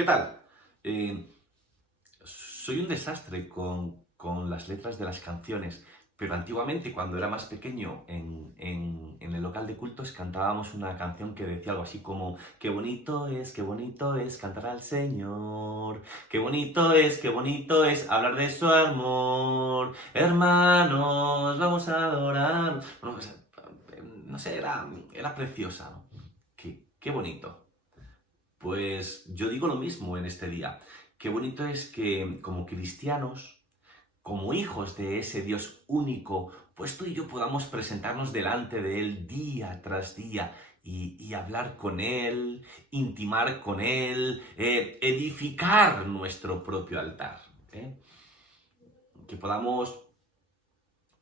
¿Qué tal? Soy un desastre con las letras de las canciones, pero antiguamente, cuando era más pequeño, en el local de cultos cantábamos una canción que decía algo así como qué bonito es cantar al Señor, qué bonito es hablar de su amor, hermanos, vamos a adorar. Bueno, pues, no sé, era preciosa, ¿no? Qué bonito. Pues yo digo lo mismo en este día. Qué bonito es que como cristianos, como hijos de ese Dios único, pues tú y yo podamos presentarnos delante de Él día tras día y hablar con Él, intimar con Él, edificar nuestro propio altar. ¿eh? Que podamos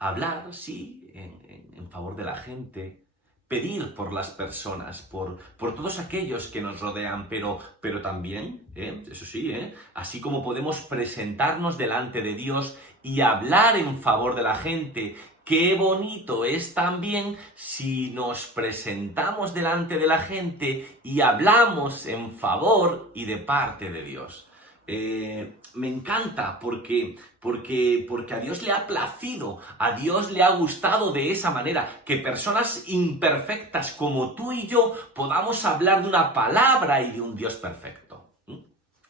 hablar, sí, en favor de la gente, pedir por las personas, por todos aquellos que nos rodean, pero también, eso sí, así como podemos presentarnos delante de Dios y hablar en favor de la gente. Qué bonito es también si nos presentamos delante de la gente y hablamos en favor y de parte de Dios. Me encanta porque a Dios le ha placido, a Dios le ha gustado de esa manera, que personas imperfectas como tú y yo podamos hablar de una palabra y de un Dios perfecto.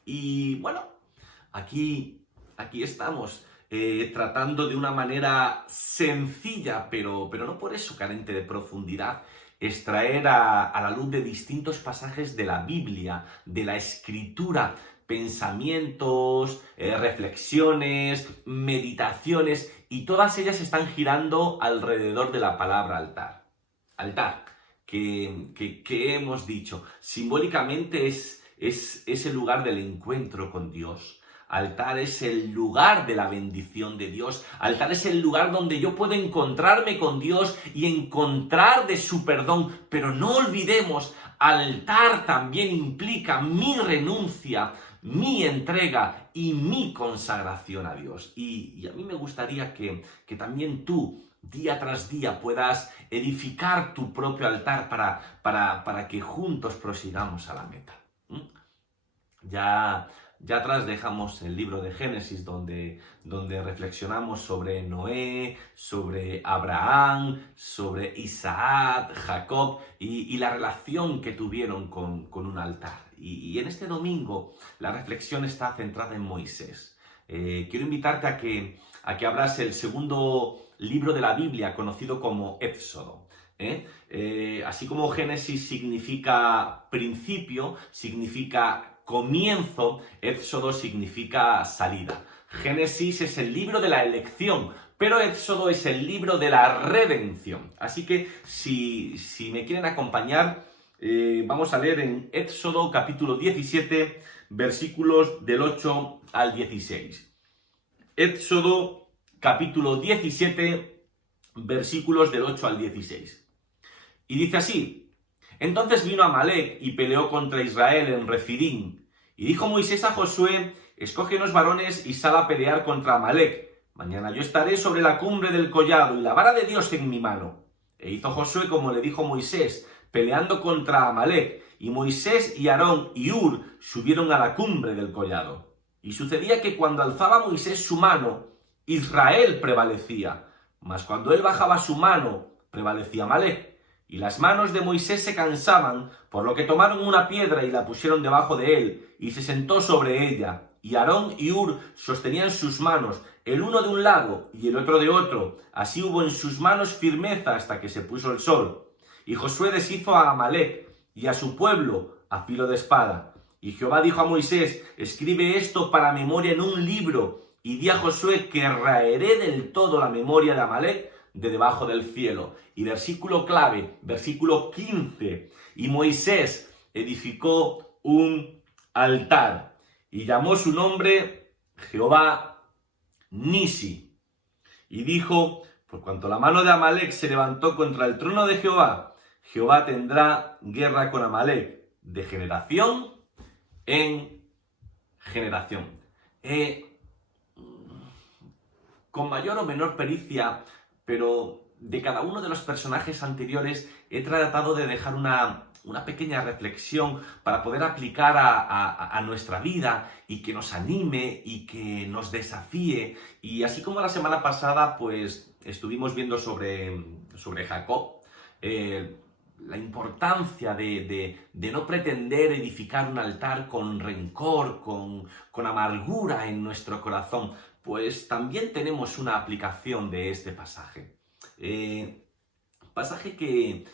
Y bueno, aquí estamos, tratando de una manera sencilla, pero no por eso carente de profundidad, extraer a la luz de distintos pasajes de la Biblia, de la Escritura, pensamientos, reflexiones, meditaciones, y todas ellas están girando alrededor de la palabra altar. Altar, que hemos dicho, simbólicamente es el lugar del encuentro con Dios. Altar es el lugar de la bendición de Dios. Altar es el lugar donde yo puedo encontrarme con Dios y encontrar de su perdón. Pero no olvidemos, altar también implica mi renuncia, mi entrega y mi consagración a Dios. Y a mí me gustaría que también tú, día tras día, puedas edificar tu propio altar para que juntos prosigamos a la meta. Ya atrás dejamos el libro de Génesis, donde reflexionamos sobre Noé, sobre Abraham, sobre Isaac, Jacob y la relación que tuvieron con un altar. Y en este domingo la reflexión está centrada en Moisés. Quiero invitarte a que abras el segundo libro de la Biblia, conocido como Éxodo. Así como Génesis significa principio, significa comienzo, Éxodo significa salida. Génesis es el libro de la elección, pero Éxodo es el libro de la redención. Así que si me quieren acompañar, vamos a leer en Éxodo capítulo 17, versículos del 8 al 16. Éxodo capítulo 17, versículos del 8 al 16. Y dice así: Entonces vino Amalec y peleó contra Israel en Refidim. Y dijo Moisés a Josué: Escoge unos varones y sal a pelear contra Amalec. Mañana yo estaré sobre la cumbre del collado y la vara de Dios en mi mano. E hizo Josué como le dijo Moisés, peleando contra Amalec. Y Moisés y Aarón y Hur subieron a la cumbre del collado. Y sucedía que cuando alzaba Moisés su mano, Israel prevalecía. Mas cuando él bajaba su mano, prevalecía Amalec. Y las manos de Moisés se cansaban, por lo que tomaron una piedra y la pusieron debajo de él, y se sentó sobre ella. Y Aarón y Hur sostenían sus manos, el uno de un lado y el otro de otro. Así hubo en sus manos firmeza hasta que se puso el sol. Y Josué deshizo a Amalec y a su pueblo a filo de espada. Y Jehová dijo a Moisés: Escribe esto para memoria en un libro, y di a Josué que raeré del todo la memoria de Amalec de debajo del cielo. Y versículo clave, versículo 15. Y Moisés edificó un altar y llamó su nombre Jehová Nisi. Y dijo: Por cuanto la mano de Amalec se levantó contra el trono de Jehová, Jehová tendrá guerra con Amalec de generación en generación. Con mayor o menor pericia, pero de cada uno de los personajes anteriores he tratado de dejar una pequeña reflexión para poder aplicar a nuestra vida y que nos anime y que nos desafíe. Y así como la semana pasada, pues estuvimos viendo sobre Jacob, la importancia de no pretender edificar un altar con rencor, con amargura en nuestro corazón, pues también tenemos una aplicación de este pasaje. Pasaje que,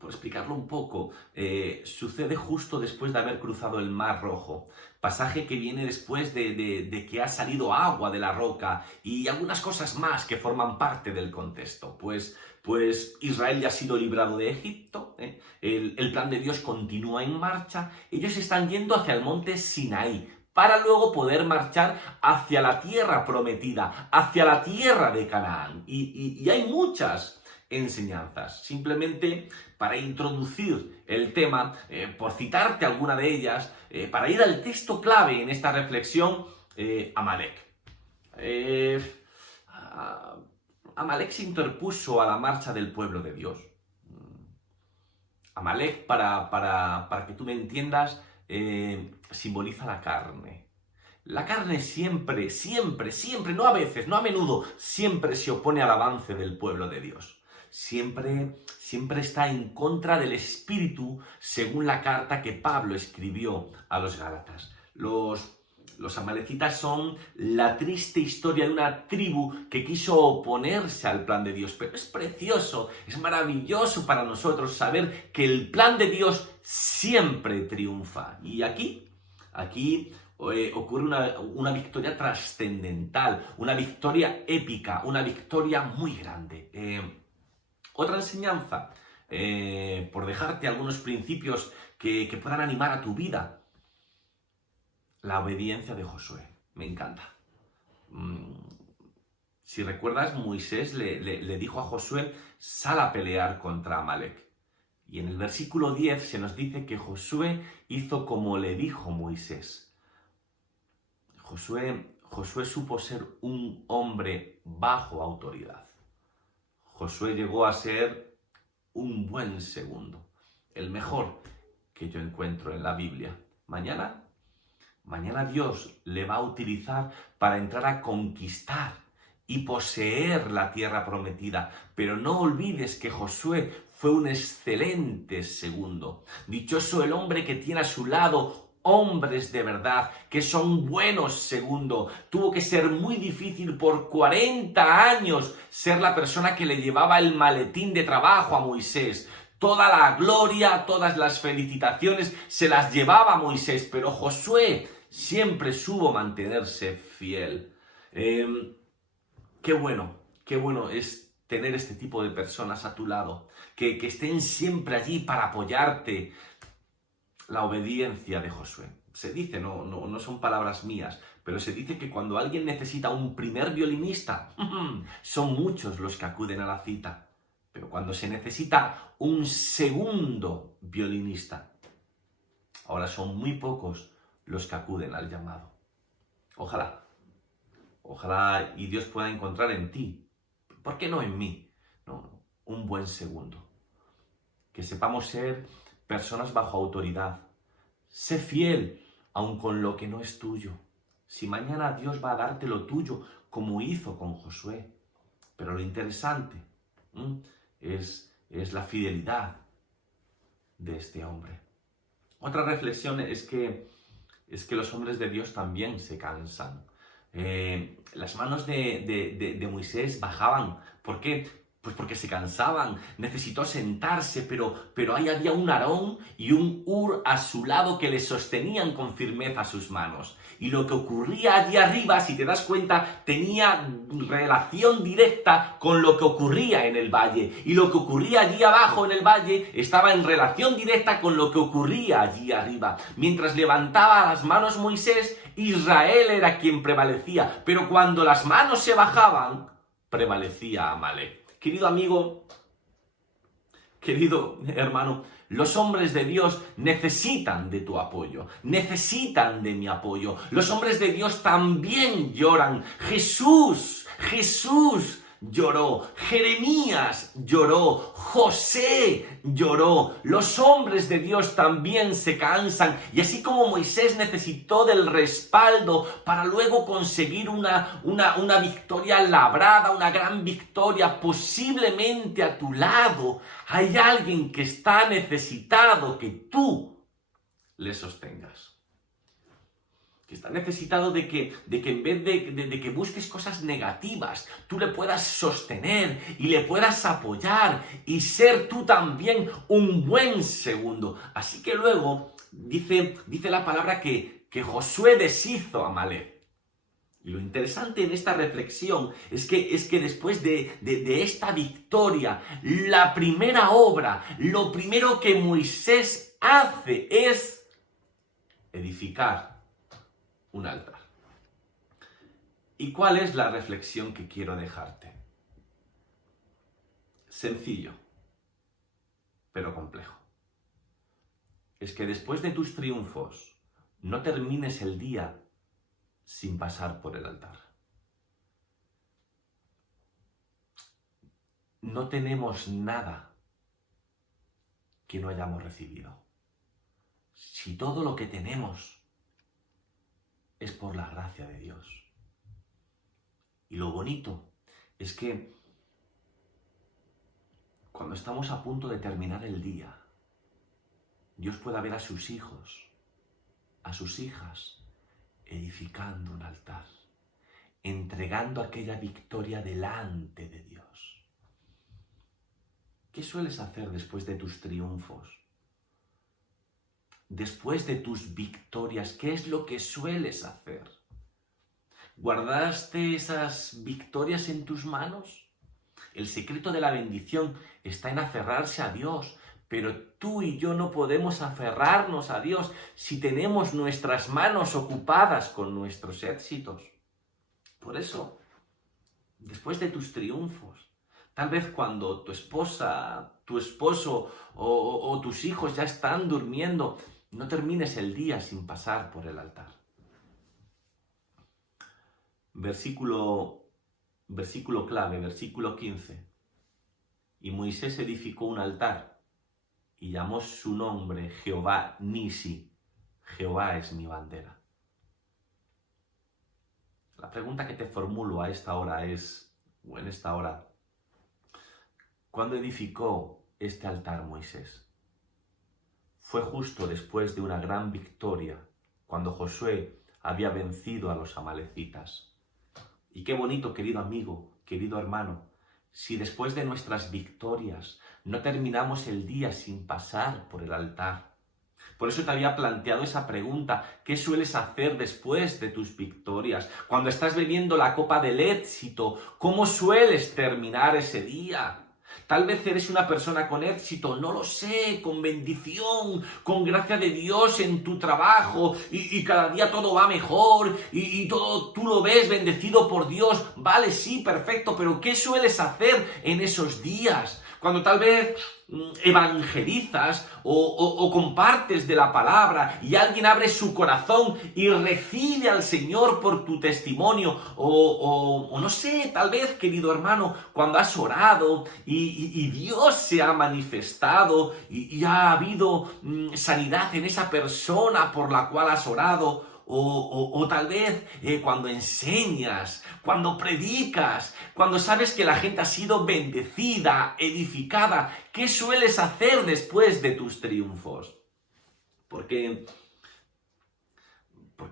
por explicarlo un poco, sucede justo después de haber cruzado el Mar Rojo. Pasaje que viene después de que ha salido agua de la roca y algunas cosas más que forman parte del contexto. Pues Israel ya ha sido librado de Egipto, el plan de Dios continúa en marcha, ellos están yendo hacia el monte Sinaí, para luego poder marchar hacia la tierra prometida, hacia la tierra de Canaán. Y hay muchas enseñanzas. Simplemente para introducir el tema, por citarte alguna de ellas, para ir al texto clave en esta reflexión, Amalek. Amalek se interpuso a la marcha del pueblo de Dios. Amalek, para que tú me entiendas, simboliza la carne. La carne siempre, no a veces, no a menudo, siempre se opone al avance del pueblo de Dios. Siempre está en contra del espíritu, según la carta que Pablo escribió a los Gálatas. Los amalecitas son la triste historia de una tribu que quiso oponerse al plan de Dios. Pero es precioso, es maravilloso para nosotros saber que el plan de Dios siempre triunfa. Y aquí ocurre una victoria trascendental, una victoria épica, una victoria muy grande. Otra enseñanza, por dejarte algunos principios que puedan animar a tu vida. La obediencia de Josué, me encanta. Si recuerdas, Moisés le dijo a Josué, sal a pelear contra Amalek. Y en el versículo 10 se nos dice que Josué hizo como le dijo Moisés. Josué supo ser un hombre bajo autoridad. Josué llegó a ser un buen segundo, el mejor que yo encuentro en la Biblia. Mañana Dios le va a utilizar para entrar a conquistar y poseer la tierra prometida. Pero no olvides que Josué fue un excelente segundo. Dichoso el hombre que tiene a su lado hombres de verdad, que son buenos segundo. Tuvo que ser muy difícil por 40 años ser la persona que le llevaba el maletín de trabajo a Moisés. Toda la gloria, todas las felicitaciones se las llevaba Moisés, pero Josué siempre supo mantenerse fiel. Qué bueno es tener este tipo de personas a tu lado, que estén siempre allí para apoyarte. La obediencia de Josué. Se dice, no son palabras mías, pero se dice que cuando alguien necesita un primer violinista, son muchos los que acuden a la cita. Pero cuando se necesita un segundo violinista, ahora son muy pocos los que acuden al llamado. Ojalá y Dios pueda encontrar en ti, ¿por qué no en mí? Un buen segundo. Que sepamos ser personas bajo autoridad. Sé fiel, aun con lo que no es tuyo. Si mañana Dios va a darte lo tuyo, como hizo con Josué. Pero lo interesante es la fidelidad de este hombre. Otra reflexión es que los hombres de Dios también se cansan. Las manos de Moisés bajaban. ¿Por qué? Pues porque se cansaban, necesitó sentarse, pero ahí había un Aarón y un Hur a su lado que le sostenían con firmeza sus manos. Y lo que ocurría allí arriba, si te das cuenta, tenía relación directa con lo que ocurría en el valle. Y lo que ocurría allí abajo en el valle estaba en relación directa con lo que ocurría allí arriba. Mientras levantaba las manos Moisés, Israel era quien prevalecía. Pero cuando las manos se bajaban, prevalecía Amalek. Querido amigo, querido hermano, los hombres de Dios necesitan de tu apoyo, necesitan de mi apoyo. Los hombres de Dios también lloran. Jesús lloró, Jeremías lloró, José lloró. Los hombres de Dios también se cansan, y así como Moisés necesitó del respaldo para luego conseguir una victoria labrada, una gran victoria posiblemente a tu lado, hay alguien que está necesitado que tú le sostengas. Que está necesitado de que en vez de que busques cosas negativas, tú le puedas sostener y le puedas apoyar y ser tú también un buen segundo. Así que luego dice la palabra que Josué deshizo a Amalek. Y lo interesante en esta reflexión es que después de esta victoria, la primera obra, lo primero que Moisés hace es edificar un altar. ¿Y cuál es la reflexión que quiero dejarte? Sencillo, pero complejo. Es que después de tus triunfos, no termines el día sin pasar por el altar. No tenemos nada que no hayamos recibido. Si todo lo que tenemos es por la gracia de Dios. Y lo bonito es que cuando estamos a punto de terminar el día, Dios pueda ver a sus hijos, a sus hijas, edificando un altar, entregando aquella victoria delante de Dios. ¿Qué sueles hacer después de tus triunfos? Después de tus victorias, ¿qué es lo que sueles hacer? ¿Guardaste esas victorias en tus manos? El secreto de la bendición está en aferrarse a Dios, pero tú y yo no podemos aferrarnos a Dios si tenemos nuestras manos ocupadas con nuestros éxitos. Por eso, después de tus triunfos, tal vez cuando tu esposa, tu esposo o tus hijos ya están durmiendo, no termines el día sin pasar por el altar. Versículo clave, versículo 15. Y Moisés edificó un altar y llamó su nombre Jehová Nisi. Jehová es mi bandera. La pregunta que te formulo a esta hora es, o en esta hora, ¿cuándo edificó este altar Moisés? Fue justo después de una gran victoria, cuando Josué había vencido a los amalecitas. Y qué bonito, querido amigo, querido hermano, si después de nuestras victorias no terminamos el día sin pasar por el altar. Por eso te había planteado esa pregunta, ¿qué sueles hacer después de tus victorias? Cuando estás bebiendo la copa del éxito, ¿cómo sueles terminar ese día? Tal vez eres una persona con éxito, no lo sé, con bendición, con gracia de Dios en tu trabajo y cada día todo va mejor y todo tú lo ves bendecido por Dios. Vale, sí, perfecto, pero ¿qué sueles hacer en esos días? Cuando tal vez evangelizas o compartes de la palabra y alguien abre su corazón y recibe al Señor por tu testimonio o no sé, tal vez, querido hermano, cuando has orado y Dios se ha manifestado y ha habido sanidad en esa persona por la cual has orado. O tal vez cuando enseñas, cuando predicas, cuando sabes que la gente ha sido bendecida, edificada, ¿qué sueles hacer después de tus triunfos? Porque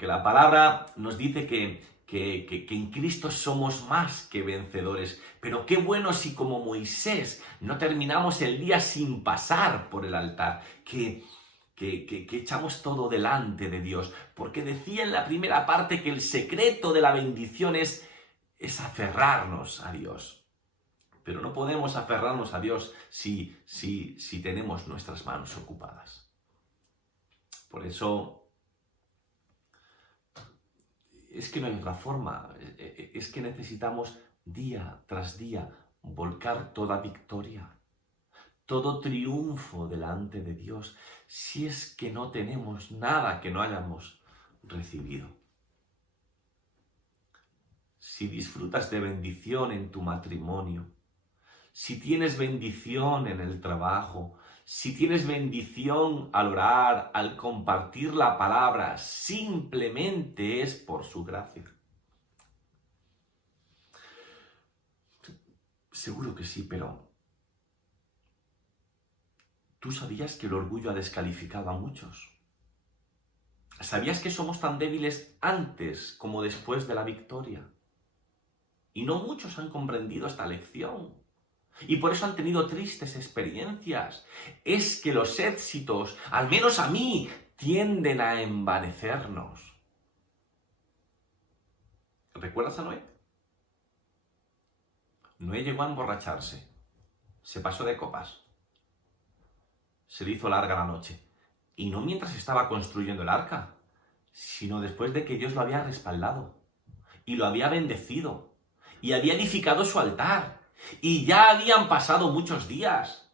la palabra nos dice que en Cristo somos más que vencedores. Pero qué bueno si como Moisés no terminamos el día sin pasar por el altar, que echamos todo delante de Dios, porque decía en la primera parte que el secreto de la bendición es aferrarnos a Dios. Pero no podemos aferrarnos a Dios si tenemos nuestras manos ocupadas. Por eso es que no hay otra forma, es que necesitamos día tras día volcar toda victoria, todo triunfo delante de Dios, si es que no tenemos nada que no hayamos recibido. si disfrutas de bendición en tu matrimonio, si tienes bendición en el trabajo, si tienes bendición al orar, al compartir la palabra, simplemente es por su gracia. Seguro que sí, pero ¿tú sabías que el orgullo ha descalificado a muchos? ¿Sabías que somos tan débiles antes como después de la victoria? Y no muchos han comprendido esta lección. Y por eso han tenido tristes experiencias. Es que los éxitos, al menos a mí, tienden a envanecernos. ¿Recuerdas a Noé? Noé llegó a emborracharse. Se pasó de copas. Se le hizo larga la noche. Y no mientras estaba construyendo el arca, sino después de que Dios lo había respaldado y lo había bendecido y había edificado su altar y ya habían pasado muchos días.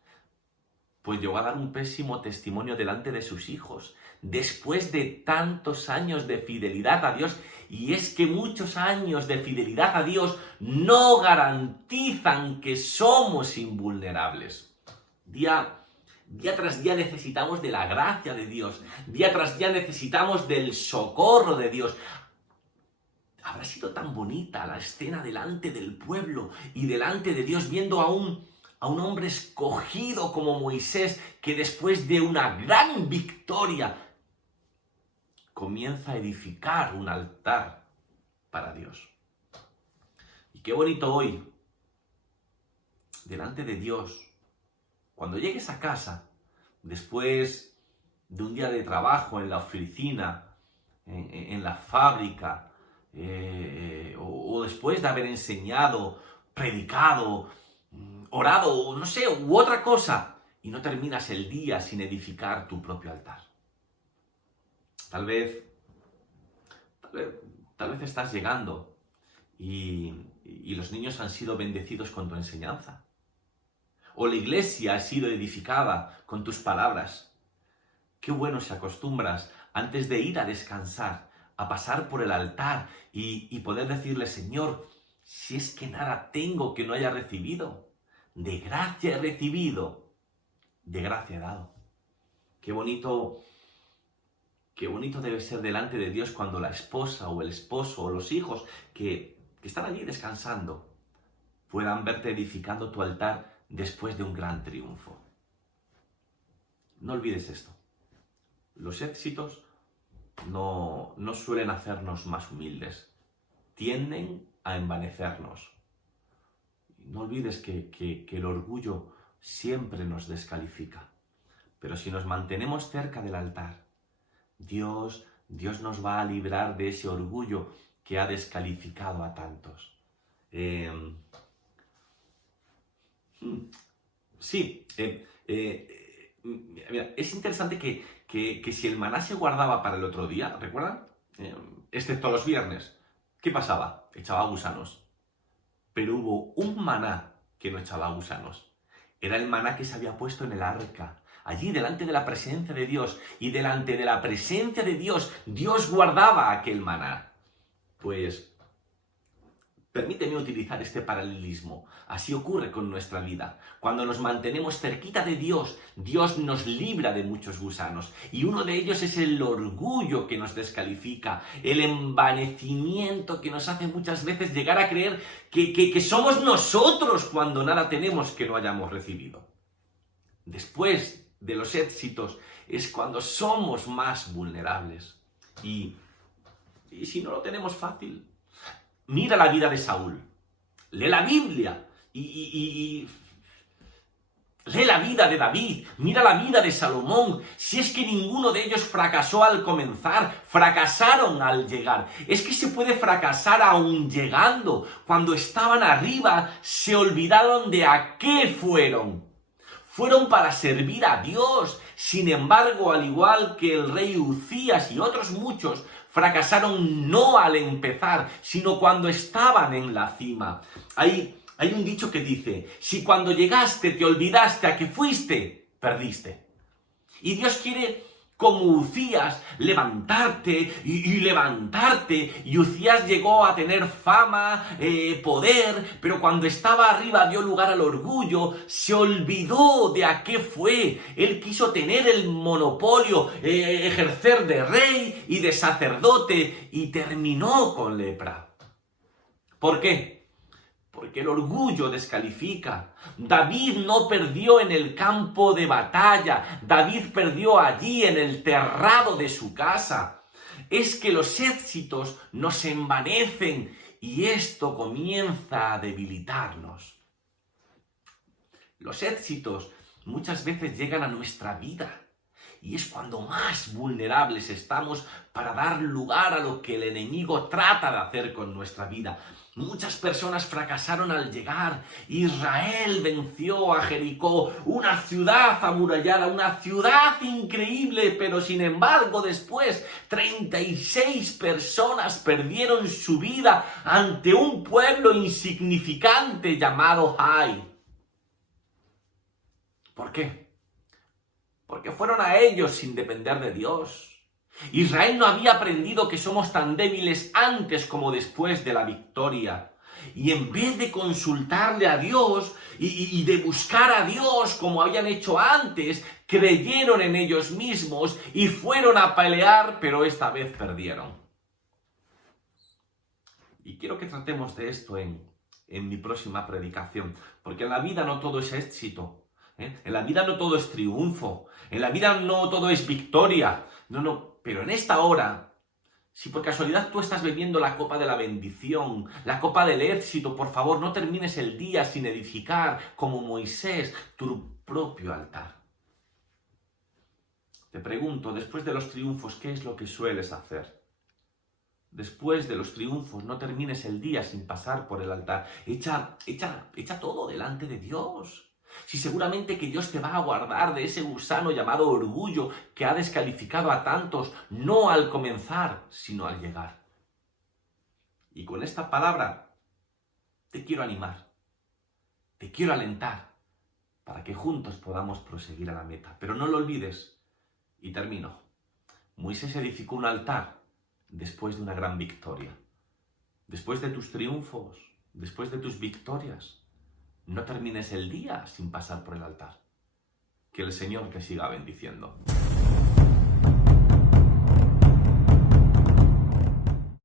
Pues llegó a dar un pésimo testimonio delante de sus hijos después de tantos años de fidelidad a Dios. Y es que muchos años de fidelidad a Dios no garantizan que somos invulnerables. Día tras día necesitamos de la gracia de Dios. Día tras día necesitamos del socorro de Dios. Habrá sido tan bonita la escena delante del pueblo y delante de Dios, viendo a un hombre escogido como Moisés, que después de una gran victoria comienza a edificar un altar para Dios. Y qué bonito hoy, delante de Dios, cuando llegues a casa, después de un día de trabajo en la oficina, en la fábrica, o después de haber enseñado, predicado, orado, no sé, u otra cosa, y no terminas el día sin edificar tu propio altar. Tal vez estás llegando y los niños han sido bendecidos con tu enseñanza. O la iglesia ha sido edificada con tus palabras. Qué bueno si acostumbras, antes de ir a descansar, a pasar por el altar y poder decirle: Señor, si es que nada tengo que no haya recibido, de gracia he recibido, de gracia he dado. Qué bonito debe ser delante de Dios cuando la esposa o el esposo o los hijos que están allí descansando puedan verte edificando tu altar después de un gran triunfo. No olvides esto. Los éxitos no suelen hacernos más humildes. Tienden a envanecernos. No olvides que el orgullo siempre nos descalifica. Pero si nos mantenemos cerca del altar, Dios nos va a librar de ese orgullo que ha descalificado a tantos. Mira, es interesante que si el maná se guardaba para el otro día, ¿recuerdan? Excepto los viernes, ¿qué pasaba? Echaba gusanos. Pero hubo un maná que no echaba gusanos. Era el maná que se había puesto en el arca, allí delante de la presencia de Dios. Y delante de la presencia de Dios, Dios guardaba aquel maná. Pues permíteme utilizar este paralelismo. Así ocurre con nuestra vida. Cuando nos mantenemos cerquita de Dios, Dios nos libra de muchos gusanos. Y uno de ellos es el orgullo que nos descalifica, el envanecimiento que nos hace muchas veces llegar a creer que somos nosotros cuando nada tenemos que no hayamos recibido. Después de los éxitos es cuando somos más vulnerables. Y si no lo tenemos fácil, mira la vida de Saúl, lee la Biblia y lee la vida de David, mira la vida de Salomón. Si es que ninguno de ellos fracasó al comenzar, fracasaron al llegar. Es que se puede fracasar aún llegando. Cuando estaban arriba, se olvidaron de a qué fueron. Fueron para servir a Dios. Sin embargo, al igual que el rey Uzías y otros muchos, fracasaron no al empezar, sino cuando estaban en la cima. Hay un dicho que dice: si cuando llegaste te olvidaste a que fuiste, perdiste. Y Dios quiere como Uzías, levantarte y levantarte. Y Uzías llegó a tener fama, poder, pero cuando estaba arriba dio lugar al orgullo, se olvidó de a qué fue. Él quiso tener el monopolio, ejercer de rey y de sacerdote, y terminó con lepra. ¿Por qué? Porque el orgullo descalifica. David no perdió en el campo de batalla. David perdió allí en el terrado de su casa. Es que los éxitos nos envanecen y esto comienza a debilitarnos. Los éxitos muchas veces llegan a nuestra vida y es cuando más vulnerables estamos para dar lugar a lo que el enemigo trata de hacer con nuestra vida. Muchas personas fracasaron al llegar. Israel venció a Jericó, una ciudad amurallada, una ciudad increíble, pero sin embargo después 36 personas perdieron su vida ante un pueblo insignificante llamado Ai. ¿Por qué? Porque fueron a ellos sin depender de Dios. Israel no había aprendido que somos tan débiles antes como después de la victoria. Y en vez de consultarle a Dios y de buscar a Dios como habían hecho antes, creyeron en ellos mismos y fueron a pelear, pero esta vez perdieron. Y quiero que tratemos de esto en mi próxima predicación, porque en la vida no todo es éxito. En la vida no todo es triunfo, en la vida no todo es victoria, no, pero en esta hora, si por casualidad tú estás bebiendo la copa de la bendición, la copa del éxito, por favor, no termines el día sin edificar, como Moisés, tu propio altar. Te pregunto, después de los triunfos, ¿qué es lo que sueles hacer? Después de los triunfos, no termines el día sin pasar por el altar. Echa todo delante de Dios. Si seguramente que Dios te va a guardar de ese gusano llamado orgullo que ha descalificado a tantos, no al comenzar, sino al llegar. Y con esta palabra te quiero animar, te quiero alentar, para que juntos podamos proseguir a la meta. Pero no lo olvides, y termino. Moisés edificó un altar después de una gran victoria. Después de tus triunfos, después de tus victorias, no termines el día sin pasar por el altar. Que el Señor te siga bendiciendo.